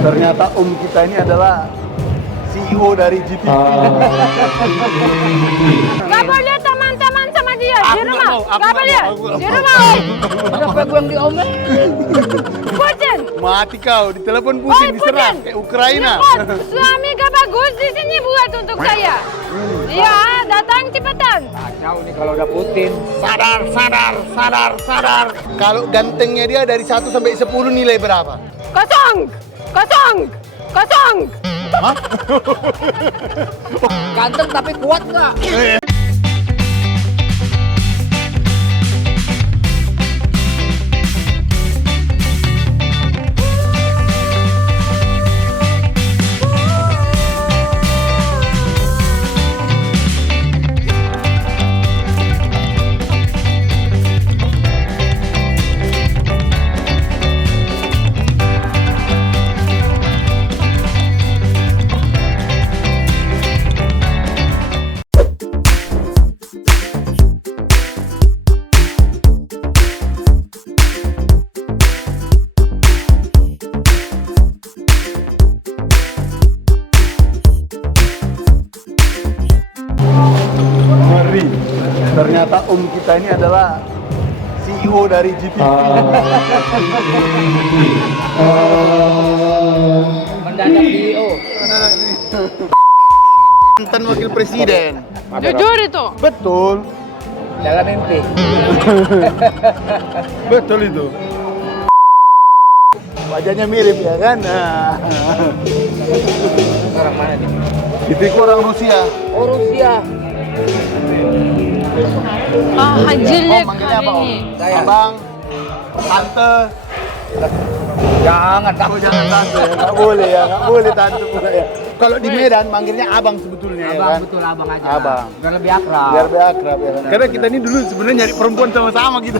Ternyata om kita ini adalah CEO dari GTV. Gak boleh teman-teman sama dia di rumah. Gak boleh di rumah. Kenapa gue yang diomel? Putin. Mati kau, ditelepon Putin, diserang kayak Ukraina. Lihat, suami gak bagus di sini buat untuk saya. Iya, datang cepetan. Kacau nih kalau udah Putin. Sadar. Kalau gantengnya dia dari 1 sampai 10 nilai berapa? Kosong. Hah? Ganteng tapi kuat nggak? Ngeri. Ternyata om kita ini adalah CEO dari GTV. Mendadak CEO. Mantan wakil presiden. Jujur itu. Betul. Dalam mimpi. Betul itu. Wajahnya mirip ya kan? Nah. Orang mana nih? Itu orang Rusia. Oh, Rusia. Jelek Manggilnya hari apa om? ini. Saya. Abang, tante. Jangan, Oh, jangan tante ya, nggak boleh ya, nggak boleh tante pula ya. Kalau di Medan manggilnya abang sebetulnya ya Abang, kan? betul abang aja. Abang. Biar lebih akrab. Biar lebih akrab ya kan? Karena kita ini dulu sebenarnya nyari perempuan sama-sama gitu.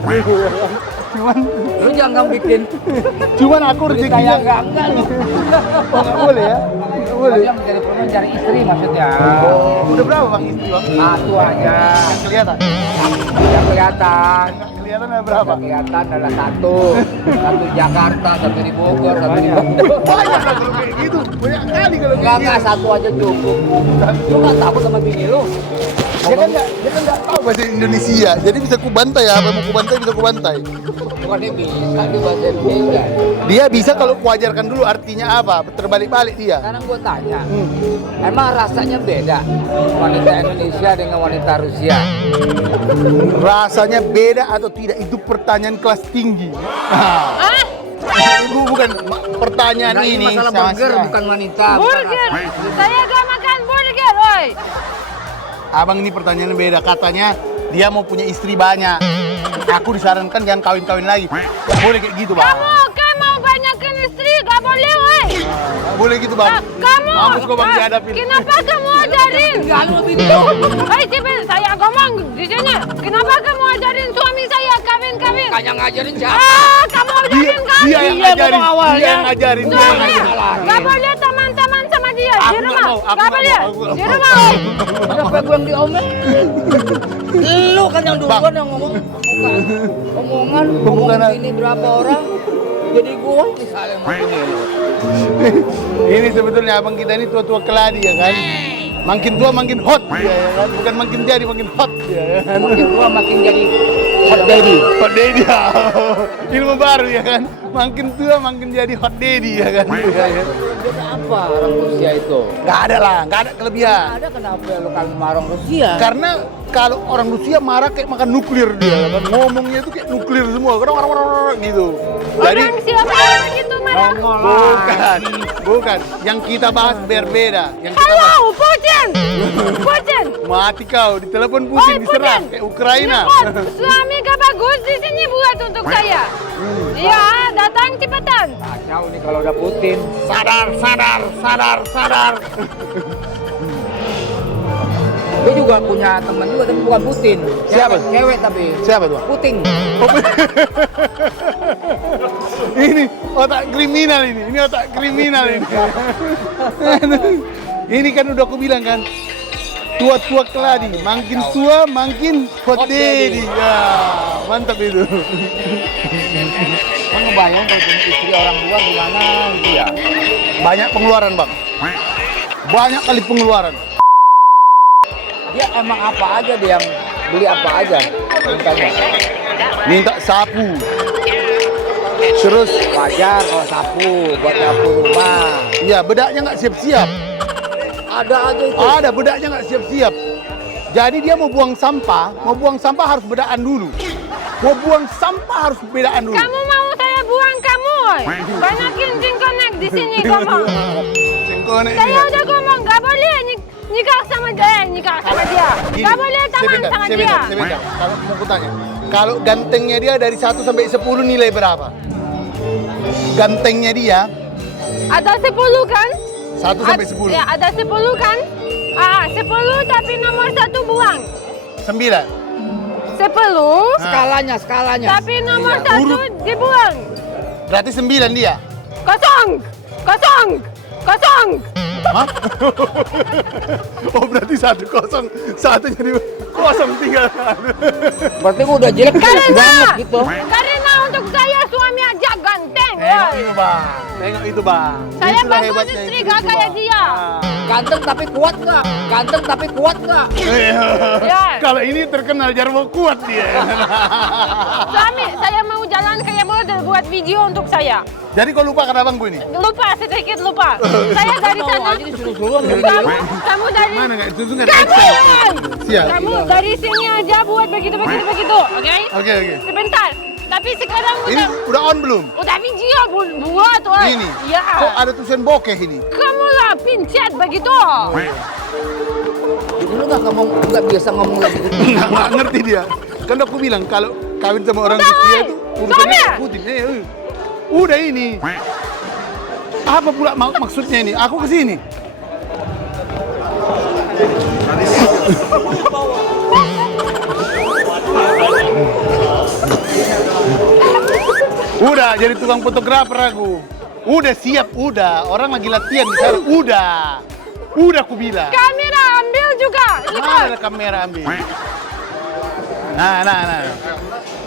Lu jangan bikin Cuman aku rezekinya enggak lu. Oh, nggak boleh ya? Nggak boleh. Dia mencari perempuan cari istri maksudnya. Oh, udah berapa bang istri bang? Satu aja. Yang kelihatan? Yang kelihatan. Kelihatan ada berapa? Yang kelihatan adalah satu. Satu Jakarta, satu di Bogor, satu di Bandung. Banyak lah kalau kayak gitu, banyak kali kalau kayak Enggak, gitu. satu aja cukup. Lu nggak takut sama bini lu? Dia kan nggak tahu bahasa Indonesia, jadi bisa kubantai ya, apa mau kubantai bisa kubantai. Bukan dia bisa, dia bahasa Indonesia. Dia bisa kalau kuajarkan dulu artinya apa, terbalik-balik dia. Sekarang gue tanya, emang rasanya beda wanita Indonesia dengan wanita Rusia? Rasanya beda atau tidak itu pertanyaan kelas tinggi. Hah? Ibu bukan pertanyaan Nah, ini masalah sama burger siapa. bukan wanita. Burger. Saya gak makan burger, oi. Abang ini pertanyaannya beda, katanya dia mau punya istri banyak. Aku disarankan jangan kawin-kawin lagi. Gak boleh kayak gitu bang. Kamu kan mau banyakin istri, gak boleh, oi. Gak boleh gitu bang. Kamu. Mampus kok bang dihadapin. Kenapa kamu ajarin? Enggak, lu lebih dulu. Hei, Cipin, saya ngomong di sini. Kenapa kamu ajarin suami saya kawin-kawin? Kayak ngajarin siapa? Kamu ajarin kan? Dia yang ngajarin, dia yang ngajarin. Dia yang Suami, ngajarin. gak boleh teman-teman sama dia di Aku nggak rumah. mau, aku Gak nggak boleh mau, aku nggak di mau. rumah, oi. Kenapa gue yang diomel? Lu kan yang duluan yang ngomong. Bukan. Omongan Bukan. ini berapa orang? Jadi gue misalnya ngomongin lu. Ini sebetulnya abang kita ini tua-tua keladi ya kan. Makin tua makin hot dia ya kan. Bukan makin jadi makin hot dia ya kan. Makin tua makin jadi hot daddy. Hot daddy ya. Ilmu baru ya kan. Makin tua makin jadi hot daddy ya kan. Beda apa orang Rusia itu? Gak ada lah, gak ada kelebihan. Ada kenapa lu kan marah Rusia? Karena kalau orang Rusia marah kayak makan nuklir dia ya kan. Ngomongnya itu kayak nuklir semua. Orang gitu. Jadi Orang siapa yang begitu marah? bukan. Yang kita bahas berbeda. Yang kita bahas Halo, Putin! Putin! mati kau, ditelepon Putin, Oi, diserang Putin! kayak Ukraina. Lihat, suami gak bagus di sini buat untuk saya. Iya, datang cepetan. Kacau nih kalau udah Putin. Sadar. Gue juga punya temen juga tapi bukan Putin. Siapa? Cewek tapi. Siapa tuh? Putin. Ini otak kriminal ini. Ini otak kriminal ini. Ini kan udah aku bilang kan. Tua-tua keladi, makin tua makin hot daddy. Ya, mantap itu. Kan ngebayang kalau punya istri orang luar gimana gitu ya. Banyak pengeluaran, Bang. Banyak kali pengeluaran. Dia emang apa aja dia yang beli apa aja mintanya. Minta sapu. Terus Wajar kalau sapu buat dapur rumah. ya bedaknya nggak siap-siap. Ada aja itu. Ada bedaknya nggak siap-siap. Jadi dia mau buang sampah harus bedaan dulu. Mau buang sampah harus bedaan dulu. Kamu mau saya buang kamu, oi. Banyakin cingkonek di sini ngomong. Cengkone Saya ini. udah ngomong, nggak boleh nikah sama dia, Gini, nggak boleh teman sama dia. Sebentar. Kalau mau kutanya, kalau gantengnya dia dari 1 sampai 10 nilai berapa? Gantengnya dia Ada 10 kan? 1 sampai 10. Ya, ada 10 kan? 10 tapi nomor 1 buang. 9. 10 Skalanya. tapi nomor Iya. 1 dibuang. Berarti 9 dia. Kosong. Hah? Oh berarti 1-0. 1 jadi kosong tinggal. Berarti gua udah jelek banget Karena gitu. karena untuk saya suami aja ganteng, Tengok woi. itu bang. Tengok itu bang. Saya Itulah bagus hebatnya istri itu, gak kayak Bang. dia. Ganteng tapi kuat nggak? Ya. Kalau ini terkenal Jarwo kuat dia. Suami, saya mau jalan kayak model buat video untuk saya. Jadi kau lupa karena abangku ini? Sedikit lupa. Saya dari sana. Jadi suruh-suruh Kamu dari Mana nggak? Itu nggak kamu. Excel. Siap. Kamu dari sini aja buat begitu. Oke? Oke. Sebentar. Tapi sekarang Ini udah on belum? udah video buat, woi. Ini. Ya. Kok ada tulisan bokeh ini? Kamu lah pincet begitu. Lu nggak biasa ngomong lagi gitu. Nggak ngerti dia. Kan aku bilang kalau kawin sama orang Udah, kaya woy. itu urusannya Suami. ikutin. Udah ini. Apa pula maksudnya ini? Aku kesini. Udah jadi tukang fotografer aku. Udah siap, udah. Orang lagi latihan di sana. Udah aku bilang. Kamera ambil juga. Mana ada kamera ambil? Nah.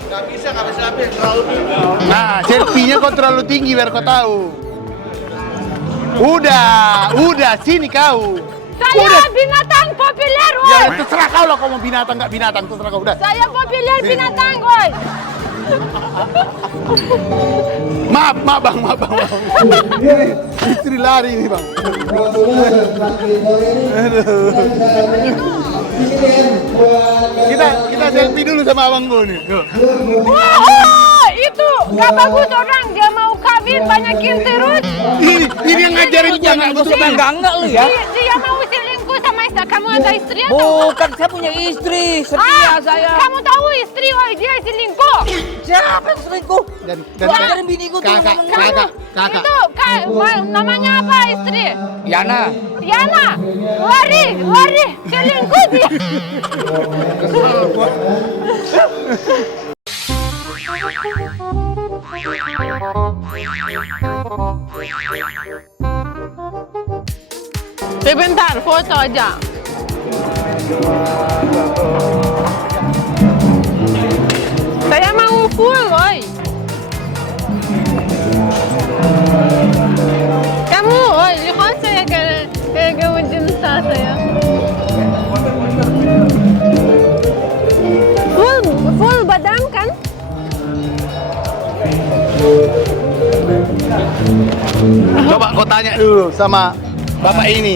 Nggak bisa ambil terlalu tinggi. Nah, selfie-nya kau terlalu tinggi biar kau tahu. Udah, sini kau. Saya binatang populer, Ya woi. terserah kau lah kau mau binatang nggak binatang, terserah kau udah. Saya populer Sini. binatang, woi. Maaf bang. Istri lari ini bang. Kita selfie dulu sama abangku nih. Yuk. Wah, itu nggak bagus orang. Dia mau kawin banyakin terus. Ini yang ngajarin gua nggak betul bang. Enggak lu ya. Dia mau selingkuh sama istri. Kamu ada istri atau? Bukan, saya punya istri, setia saya. Kamu tahu istri, woi, dia selingkuh. Siapa yang selingkuh? Dan Gua ajarin bini gua tuh kakak. Itu namanya apa istri? Yana. Yana, lari, selingkuh dia. Sebentar, foto aja. Saya mau full, woi. Kamu, woi, lihat saya kayak kamu cinta saya. Full badan kan? Coba kau tanya dulu sama bapak ini.